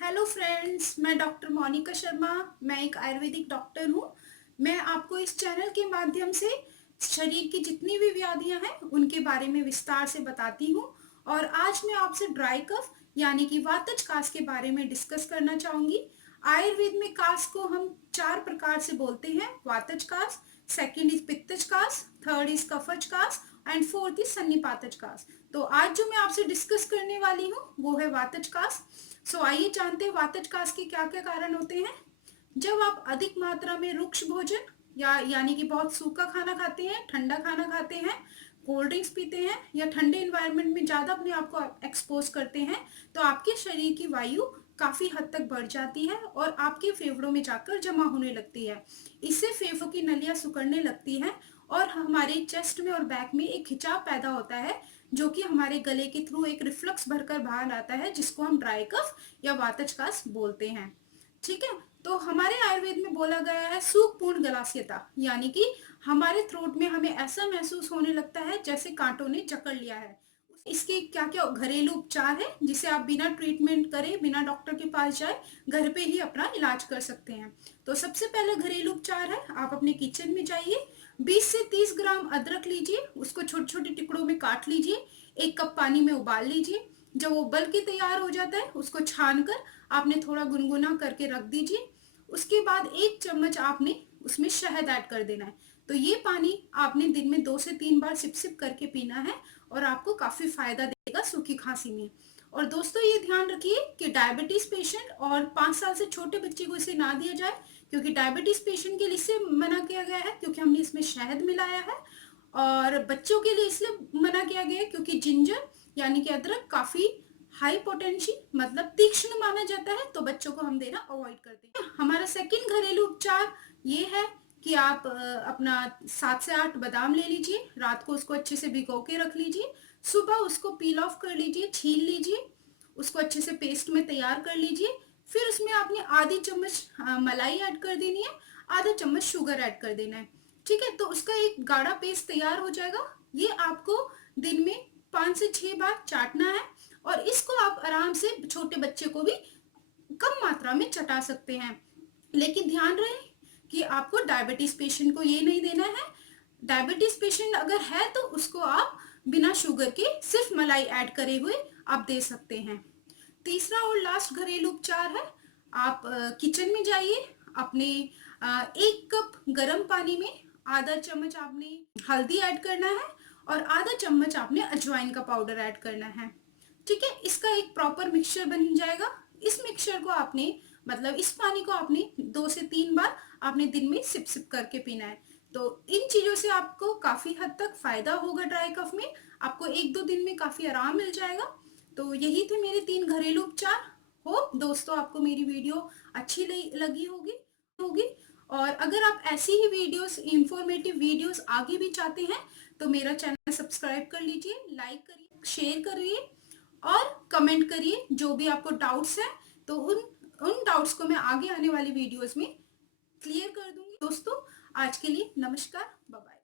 Hello friends, मैं doctor Monika Sharma. मैं एक आयुर्वेदिक डॉक्टर हूँ। मैं आपको इस चैनल के माध्यम से शरीर की जितनी भी व्याधियां हैं उनके बारे में विस्तार से बताती हूँ। और आज मैं आपसे ड्राई कफ यानी कि वातज कास के बारे में डिस्कस करना चाहूंगी। आयुर्वेद में कास को हम 4 प्रकार से बोलते हैं: वातज कास, सेकंड इज पित्तज कास, थर्ड इज कफज कास एंड फोर्थ इज सन्निपातज कास। तो आज जो मैं आपसे डिस्कस करने वाली हूँ वो है वातज कास। आइए जानते हैं वातज कास के क्या क्या कारण होते हैं। जब आप अधिक मात्रा में रुक्ष भोजन या यानी कि बहुत सूखा खाना खाते हैं, ठंडा खाना खाते हैं, कोल्ड ड्रिंक्स पीते हैं या ठंडे इन्वायरमेंट में ज्यादा अपने आप को एक्सपोज करते हैं, तो आपके शरीर की वायु काफी हद तक बढ़ जाती है और आपके फेफड़ों में जाकर जमा होने लगती है। इससे फेफड़ों की नलियां सिकुड़ने लगती हैं और हमारे चेस्ट में और बैक में एक खिंचाव पैदा होता है, जो कि हमारे गले के थ्रू एक रिफ्लक्स भरकर बाहर आता है, जिसको हम ड्राई कफ या वातज कास बोलते हैं। ठीक है। तो हमारे आयुर्वेद में बोला गया है सुखपूर्ण गलास्यता, यानी कि हमारे थ्रोट में हमें ऐसा महसूस होने लगता है जैसे कांटों ने जकड़ लिया है। इसके क्या क्या घरेलू उपचार है जिसे आप बिना ट्रीटमेंट करे, बिना डॉक्टर के पास जाए, घर पे ही अपना इलाज कर सकते हैं। तो सबसे पहले घरेलू उपचार है, आप अपने किचन में जाइए, 20 से 30 ग्राम अदरक लीजिए, उसको छोटे छोटे टुकड़ों में काट लीजिए, 1 कप पानी में उबाल लीजिए। जब वो उबल के तैयार हो जाता है उसको छान कर आपने थोड़ा गुनगुना करके रख दीजिए। उसके बाद 1 चम्मच आपने उसमें शहद ऐड कर देना है। तो ये पानी आपने दिन में 2 से 3 बार सिप सिप करके पीना है और आपको काफी फायदा देगा सूखी खांसी में। और दोस्तों ये ध्यान रखिए कि डायबिटीज पेशेंट और 5 साल से छोटे बच्चे को इसे ना दिया जाए, क्योंकि डायबिटीज पेशेंट के लिए इसे मना किया गया है क्योंकि हमने इसमें शहद मिलाया है। और बच्चों के लिए इसलिए मना किया गया है क्योंकि जिंजर यानी कि अदरक काफी हाई पोटेंशी मतलब तीक्ष्ण माना जाता है, तो बच्चों को हम देना अवॉइड करते हैं। हमारा सेकंड घरेलू उपचार ये है कि आप अपना 7 से 8 बादाम ले लीजिए, रात को उसको अच्छे से भिगो के रख लीजिए, सुबह उसको पील ऑफ कर लीजिए, छील लीजिए, उसको अच्छे से पेस्ट में तैयार कर लीजिए। फिर उसमें आपने आधी चम्मच मलाई ऐड कर देनी है, आधा चम्मच शुगर ऐड कर देना है। ठीक है। तो उसका एक गाढ़ा पेस्ट तैयार हो जाएगा। ये आपको दिन में 5 से 6 बार चाटना है और इसको आप आराम से छोटे बच्चे को भी कम मात्रा में चटा सकते हैं। लेकिन ध्यान रहे कि आपको डायबिटीज पेशेंट को ये नहीं देना है। डायबिटीज पेशेंट अगर है तो उसको आप बिना शुगर के सिर्फ मलाई ऐड करे हुए आप दे सकते हैं। तीसरा और लास्ट घरेलू उपचार है, आप किचन में जाइए, अपने 1 कप गर्म पानी में आधा चम्मच आपने हल्दी ऐड करना है और आधा चम्मच आपने अजवाइन का पाउडर ऐड करना है। ठीक है। इसका एक प्रॉपर मिक्सचर बन जाएगा। इस मिक्सचर को आपने मतलब इस पानी को आपने 2 से 3 बार आपने दिन में सिप सिप करके पीना है। तो इन चीजों से आपको काफी हद तक फायदा होगा ड्राई कफ में, आपको 1-2 दिन में काफी आराम मिल जाएगा। तो यही थे मेरे 3 घरेलू उपचार। होप दोस्तों आपको मेरी वीडियो अच्छी लगी होगी होगी और अगर आप ऐसी ही वीडियोस, इंफॉर्मेटिव वीडियोस आगे भी चाहते हैं तो मेरा चैनल सब्सक्राइब कर लीजिए, लाइक करिए, शेयर करिए और कमेंट करिए जो भी आपको डाउट्स है। तो उन उन डाउट्स को मैं आगे आने वाली वीडियोस में क्लियर कर दूंगी। दोस्तों आज के लिए नमस्कार, बाय बाय।